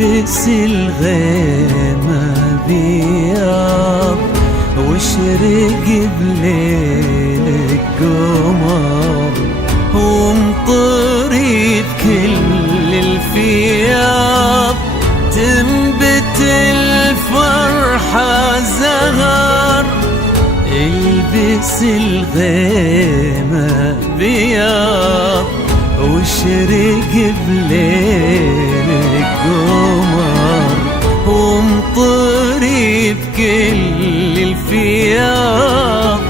البس الغيمة بياض واشرق بليلك قمر وامطري بكل الفياض تنبت الفرحة زهر. البس الغيمة بياض واشرق بليلك قمر وامطري بكل الفياض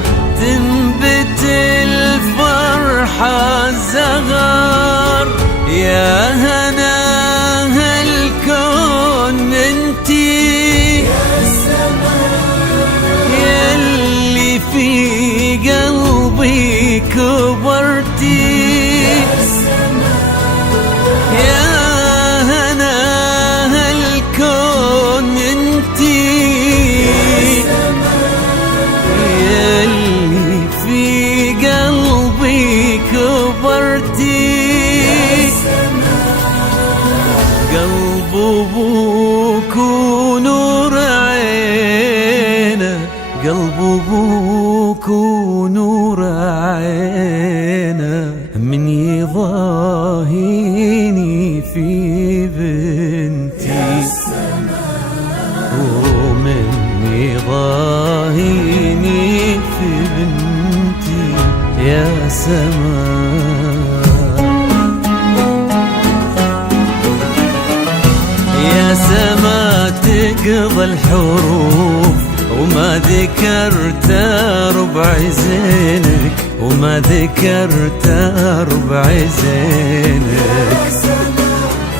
تنبت الفرحة زهر. يا هنا هالكون انتي ياللي في قلبي كبرتي. يا هنا هالكون انتي ياللي في قلبي كبرتي. قلب ابوك ونور عينه قلب ابوك ونور عينه من يضاهيني في بنتي ومن يضاهيني في بنتي يا سماء. يا سما تقضى الحروف وما ذكرت ربع زينك وما ذكرت ربع زينك.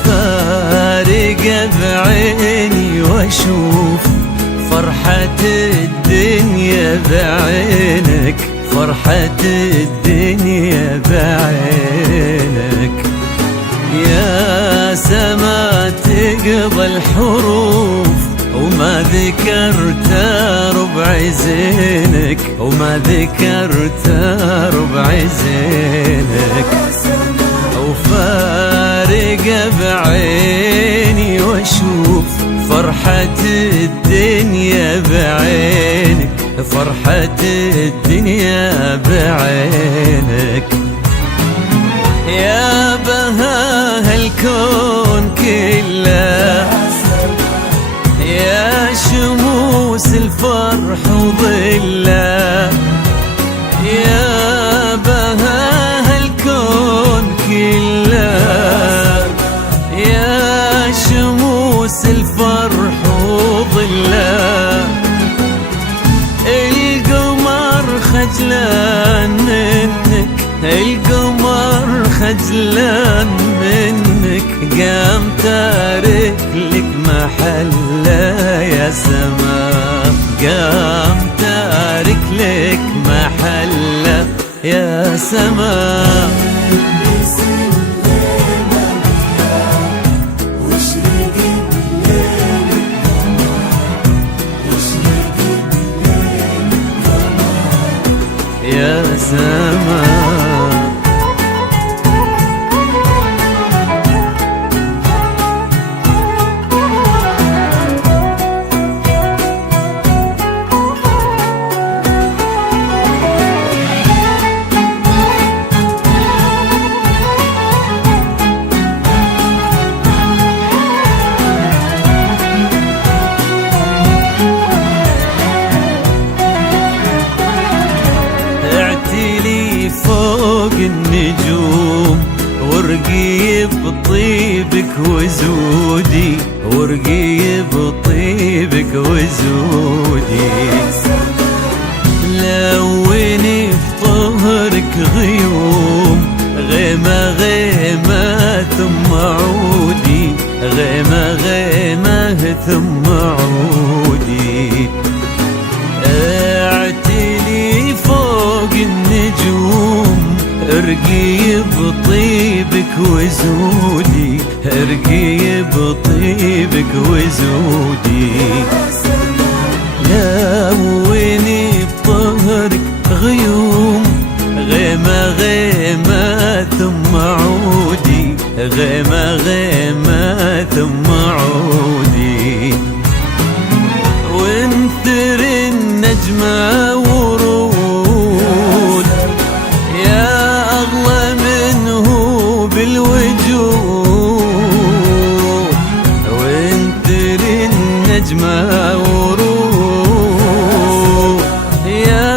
فارقة بعيني واشوف فرحة الدنيا بعينك فرحة الدنيا بعينك. يا سما تقضى الحروف وما ذكرت ربع زينك وما ذكرت ربع زينك. وفارقة بعيني واشوف فرحة الدنيا بعينك فرحة الدنيا بعينك. يا بهاء الكون كله يا شموس الفرح وظله. يا بهاء الكون كله يا شموس الفرح وظله. القمر خجلان منك القمر خجلان منك قام تارك لك محله يا سما قام تارك لك محله يا سما. يا سما فوق النجوم ورقي بطيبك وزودي ورقي بطيبك وزودي. لوني في طهرك غيوم غيمة غيمة ثم عودي غيمة غيمة ثم عودي. اعتلي فوق النجوم ارقي بطيبك وزودي ارقي بطيبك وزودي. لوني بطهرك غيوم غيمة غيمة ثم عودي غيمة غيمة ثم عودي. النجمة ورود، يا أغلى منه بالوجود، وانت للنجمة ورود، يا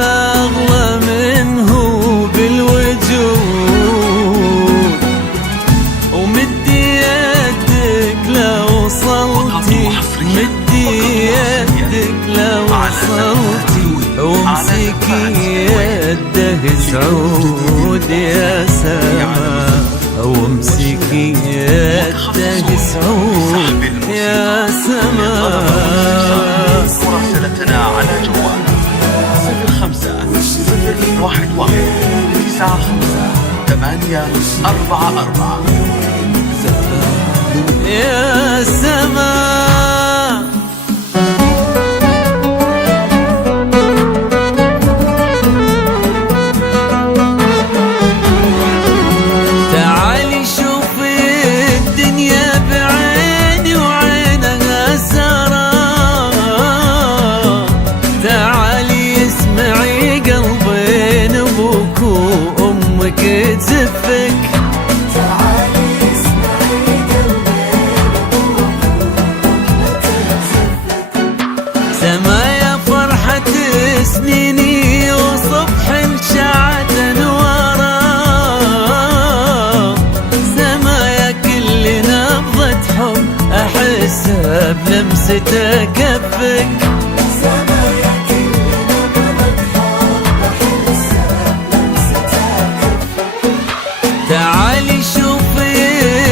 أغلى منه بالوجود، ومدي يدك لو وصلتي، مدي يدك لو وصلتي، وامسكي يده سعود يا سما، وامسكي يده سعود يا سما. مراسلتنا على جوال 05-11-95-844 يا سما. تزفك تعالي اسمعي قلبي تزفك، سما يا فرحة سنيني وصبح شعت انواره، سما يا كل نبضة حب احسها بلمسته كفك، تعالي شوفي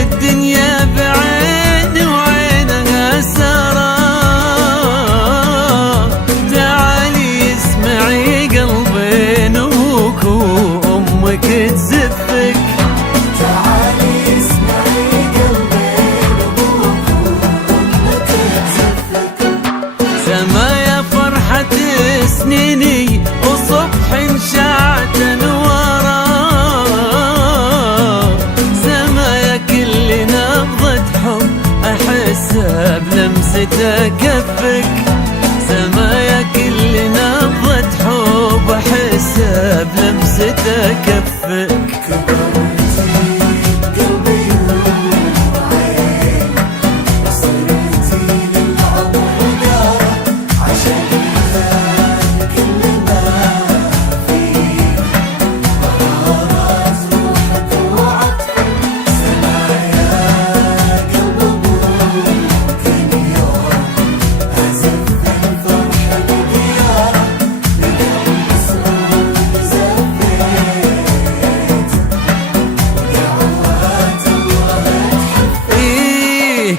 الدنيا بعين وعينها سارة، تعالي اسمعي قلبي نبوك وامك تزفك، تعالي اسمعي قلبي نبوك وامك تزفك، سما يا فرحة سنيني وصبح شعت انواره، احسها بلمسته كفك، سما يا كل نبضة حب احسها بلمسته كفك.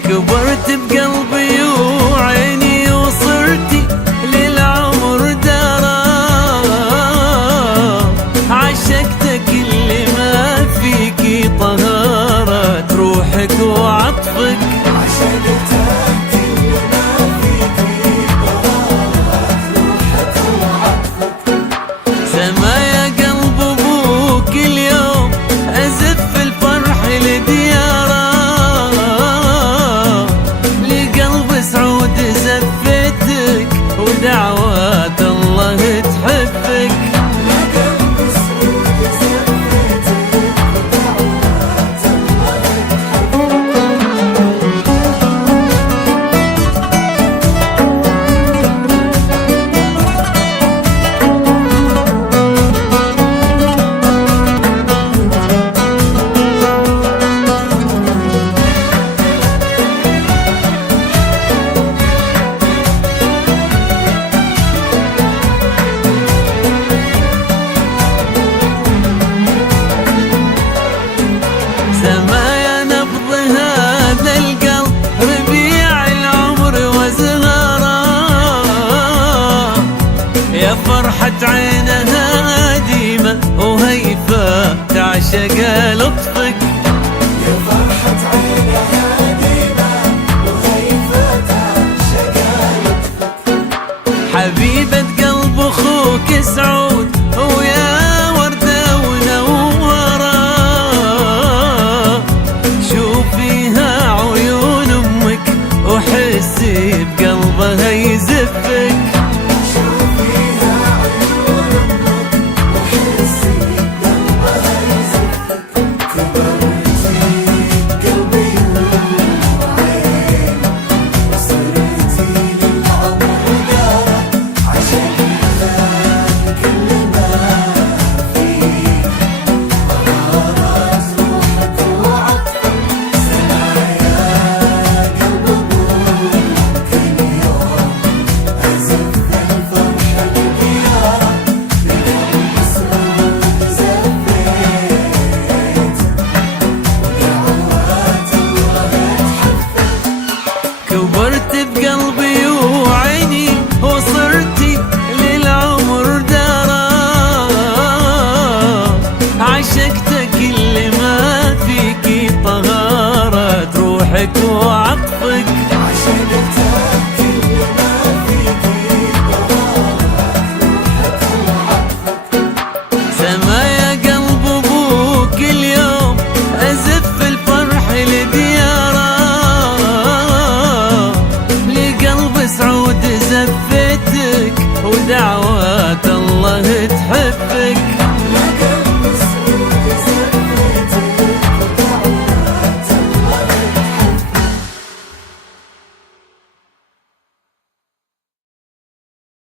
كبرت بقلبي وعيني وصرتي للعمر دارا، عشقتك اللي ما فيكي طهارة روحك وعطفك، عشقتك اللي ما فيكي طهارة روحك وعطفك، سما يا قلب ابوك اليوم ازف الفرح لدياره، ودعوات الله تحبك، لقلب سعود زفتك ودعوات الله فرحة عينها ديمة وهيفا تعشق لطفك، يا فرحة عينها ديمة وهيفا تعشق لطفك، حبيبة قلب اخوك سعود ويا وردة ونورة، شوفيها عيون امك وحسي بقلبها يزفك، شوفيها كفك